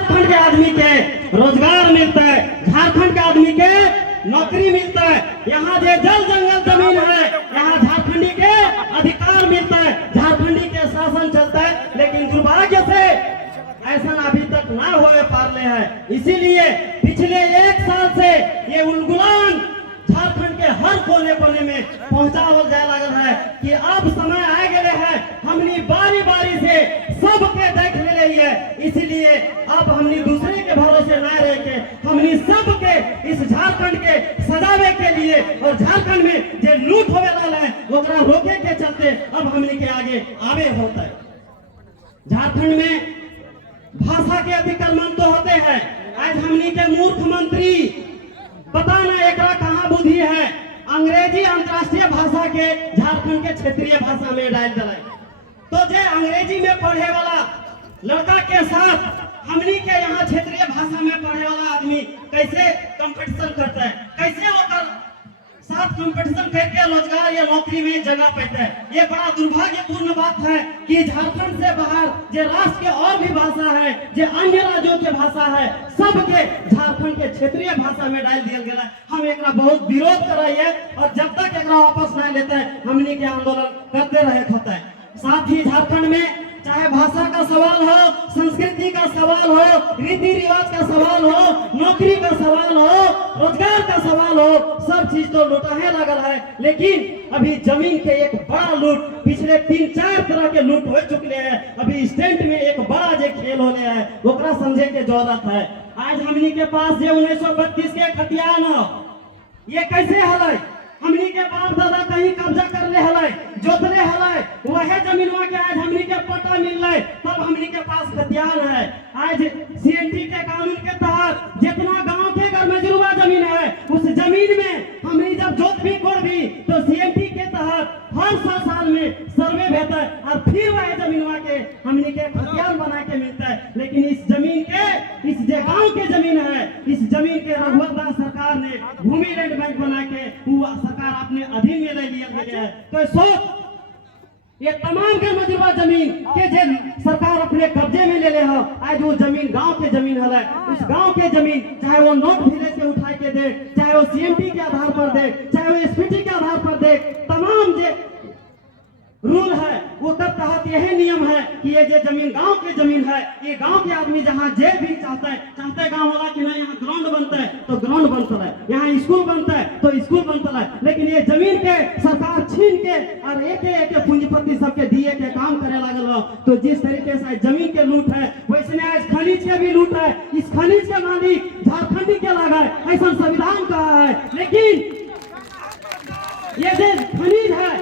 झारखंड के आदमी के रोजगार मिलता है, झारखंड के आदमी के नौकरी मिलता है। यहाँ जो जल जंगल जमीन है, यहाँ झारखंडी के अधिकार मिलता है, झारखंडी के शासन चलता है। लेकिन दुर्भाग्य से ऐसा अभी तक ना हुए पारले है। इसीलिए पिछले 1 साल से ये उलगुलान झारखंड के हर कोने कोने में पहुंचावल जाए लगल है कि अब समय आ गए है, हमनी बारी बारी से सबके देख ले है। इसलिए अब हमनी दूसरे के भरोसे ना रह के हमनी सबके इस झारखंड के सजावे के लिए और झारखंड में जो लूट होवे वाला है ओकरा रोके के चलते अब हमनी के आगे आवे होता है। झारखंड में भाषा के अतिक्रमण तो होते हैं। आज हमनी के मूर्ख मंत्री पता ना एकरा कहाँ बुद्धि है, अंग्रेजी अंतर्राष्ट्रीय भाषा के झारखंड के क्षेत्रीय भाषा में डाल दिला। तो जे अंग्रेजी में पढ़े वाला लड़का के साथ हमनी के यहाँ क्षेत्रीय भाषा में पढ़े वाला आदमी कैसे कंपटीशन करता है, कैसे वो साथ कंपटीशन करके रोजगार या नौकरी में जगह पाता है। ये बड़ा दुर्भाग्यपूर्ण बात है कि झारखंड से बाहर जो राष्ट्र के और भी भाषा है, जो अन्य राज्यों के भाषा है, सबके झारखंड के क्षेत्रीय भाषा में डाल दिया गया है। हम एक बहुत विरोध कर रही है और जब तक एक वापस नहीं लेते हैं हमनी के आंदोलन करते रहे होता है। साथ ही झारखंड में चाहे भाषा का सवाल हो, संस्कृति का सवाल हो, रीति रिवाज का सवाल हो, नौकरी का सवाल हो, रोजगार का सवाल हो, सब चीज तो लुटाए लगल है। लेकिन अभी जमीन के एक बड़ा लूट, पिछले 3-4 तरह के लूट हो चुके हैं। अभी स्टेट में एक बड़ा जो खेल होने है ओकरा समझे के जरूरत है। आज हमनी के पास जो 1932 के खतियान हो, ये कैसे हल? हमनी के बाप दादा कहीं कब्जा कर ले हलै, जोतले हलै, वह जमीनवा के आज हमनी के पट्टा मिल रहा, तब हमनी के पास खतियान है। आज सीएनटी के कानून के तहत जितना गांव के अगर मजरूबा जमीन है उस जमीन में हमनी जब जोत भी कोड़ भी तो सीएनटी के तहत हर 100 साल में सर्वे होता है और फिर वह जमीनवा के हमनी के खतियान बना के मिलता है। लेकिन इस जमीन के, इस जो गांव के जमीन है, इस जमीन के रघुवर दास सरकार ने भूमि लैंड बैंक बना के सरकार अपने अधीन में ले लिया गया है। तो सोच ये तमाम के मजरूबा जमीन के जे सरकार अपने कब्जे में ले ले हो, आज वो जमीन गांव के जमीन है। उस गांव के जमीन चाहे वो नोट विलेज के उठा के दे, चाहे वो सीएमपी के आधार पर दे, चाहे वो एसपीटी के आधार पर दे, तमाम जे रूल है वो तब तहत यही नियम है कि ये जो जमीन गांव की जमीन है, ये गांव के आदमी जहां जे भी चाहता है गांव वाला कि नहीं यहाँ ग्राउंड बनता है तो ग्राउंड बनता है, यहाँ स्कूल बनता है तो स्कूल बनता है। लेकिन ये जमीन के सरकार छीन के और एक पूंजीपति सबके दिए के काम करे लागल हो। तो जिस तरीके से जमीन के लूट है वैसे आज खनिज के भी लूट है। इस खनिज के मालिक झारखंडी के लगा है, ऐसा संविधान कहा है। लेकिन ये जो खनिज है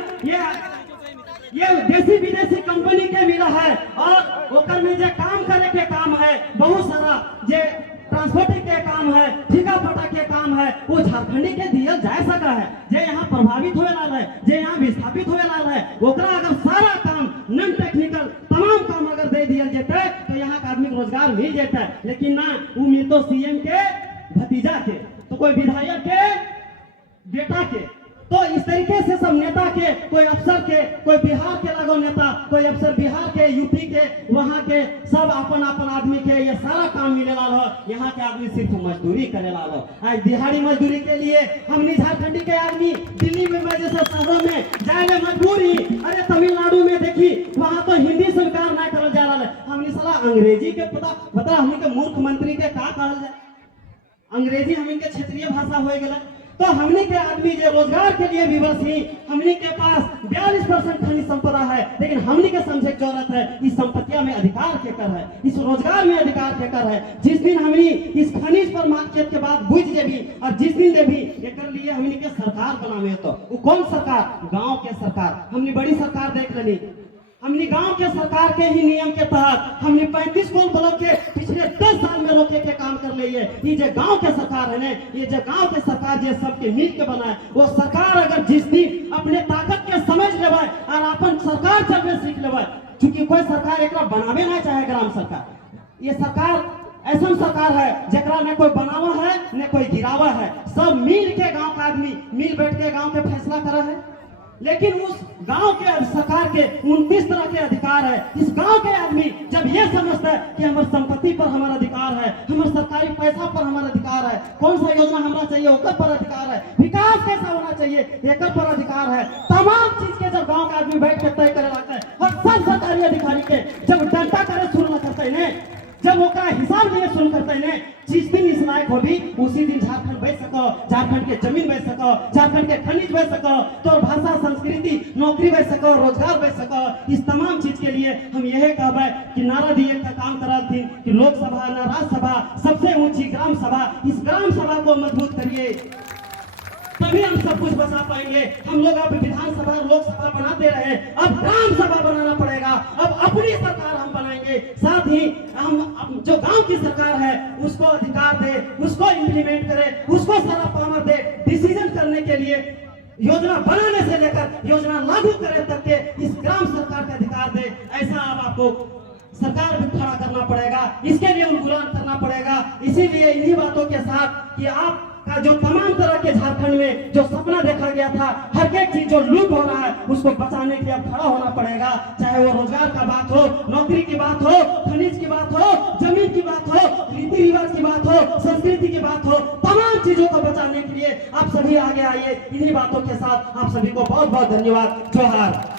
ये देशी विदेशी कंपनी के मिला है और ओकर में जो काम करे के काम है, बहुत सारा जो ट्रांसपोर्टिंग के काम है, ठिका पटा के काम है, वो झारखंडी के दिया जा सका है। जे यहाँ प्रभावित होने वाला है, जे यहाँ विस्थापित होने वाला है, ओकरा अगर सारा काम नॉन टेक्निकल तमाम काम अगर दे दिया जाता है तो यहाँ का आदमी रोजगार मिल जाता है। लेकिन ना वो मिल तो सीएम के भतीजा के, तो कोई विधायक के बेटा के, तो इस तरीके से सब नेता के, कोई अफसर के, कोई बिहार के लागो नेता, कोई अफसर बिहार के, यूपी के, वहाँ के सब अपन अपन आदमी के ये सारा काम मिले ला हो। यहाँ के आदमी सिर्फ मजदूरी करे ला हो। आज दिहाड़ी मजदूरी के लिए हमने झारखंडी के आदमी दिल्ली में जैसे शहरों में जाए मजबूरी। अरे तमिलनाडु में देखी वहाँ तो हिंदी स्वीकार ना करल जा रहा है, हमने साला अंग्रेजी के पता हमने के मूर्ख मंत्री के का कहल जाए, अंग्रेजी हमने के क्षेत्रीय भाषा हो गया। तो हमने के आदमी जो रोजगार के लिए विवश ही, हमने के पास 42% खनिज संपदा है, लेकिन हमने के समझे जरूरत है इस संपत्तियां में अधिकार के कर है, इस रोजगार में अधिकार के कर है। जिस दिन हमने इस खनिज पर मार्केट के बाद बुझ जेबी और जिस दिन ले भी एक लिए हमने के सरकार बनावे तो वो कौन सरकार? गांव के सरकार। हमने बड़ी सरकार देख लेनी, हमने गांव के सरकार के ही नियम के तहत हमने 35 कोल ब्लॉक के पिछले 10 साल में रोके के काम कर लिए। ये जो गांव के सरकार है ना, ये जो गांव के सरकार जो सबके मिल के बना है, वो सरकार अगर जिस दिन अपने ताकत के समझ लेवे और अपन सरकार चलवे सीख लेवे, चूंकि कोई सरकार एक बनावे ना चाहे ग्राम सरकार, ये सरकार ऐसा सरकार है जरा न कोई बनावा है न कोई गिरावा है, सब मिल के गांव का आदमी मिल बैठ के गांव के फैसला करा है। लेकिन उस गांव के सरकार के 29 तरह के अधिकार है। इस गांव के आदमी जब ये समझता है कि हमारे संपत्ति पर हमारा अधिकार है, हमारे सरकारी पैसा पर हमारा अधिकार है, कौन सा योजना हमारा चाहिए ओकर पर अधिकार है, विकास कैसा होना चाहिए एकर पर अधिकार है, तमाम चीज के जब गांव के आदमी बैठ के तय करे लगता है और सब सरकारी अधिकारी के जब डंटा करे शुरू न करते हैं, जब ओकरा हिसाब लिए शुरू करते हैं, जिस दिन इस लायक हो भी उसी दिन झारखंड बेच सको, झारखंड के जमीन बेच सको, झारखंड के खनिज बेच सको, तो भाषा संस्कृति नौकरी बेच सको, रोजगार बेच सको। इस तमाम चीज के लिए हम यही कहबे कि नारा दिए का काम करा थी कि लोकसभा न राज्यसभा सबसे ऊंची ग्राम सभा, इस ग्राम सभा को मजबूत करिए, तभी हम सब कुछ बचा पाएंगे। हम लोग अब विधानसभा लोकसभा बनाते रहे, अब ग्राम सभा बनाना पड़ेगा, अब अपनी सरकार हम बनाएंगे। साथ ही हम जो गांव की सरकार है उसको अधिकार दे, उसको इम्प्लीमेंट करे, उसको सारा पावर दे, डिसीजन करने के लिए योजना बनाने से लेकर योजना लागू करे तक के इस ग्राम सरकार के अधिकार दे। ऐसा अब आपको सरकार भी खड़ा करना पड़ेगा, इसके लिए उन्मूलन करना पड़ेगा। इसीलिए इन्हीं बातों के साथ कि आप का जो तमाम तरह के झारखंड में जो सपना देखा गया था, हर एक चीज जो लूट हो रहा है उसको बचाने के लिए अब खड़ा होना पड़ेगा। चाहे वो रोजगार का बात हो, नौकरी की बात हो, खनिज की बात हो, जमीन की बात हो, रीति रिवाज की बात हो, संस्कृति की बात हो, तमाम चीजों को बचाने के लिए आप सभी आगे आइए। इन्हीं बातों के साथ आप सभी को बहुत बहुत धन्यवाद। जोहार।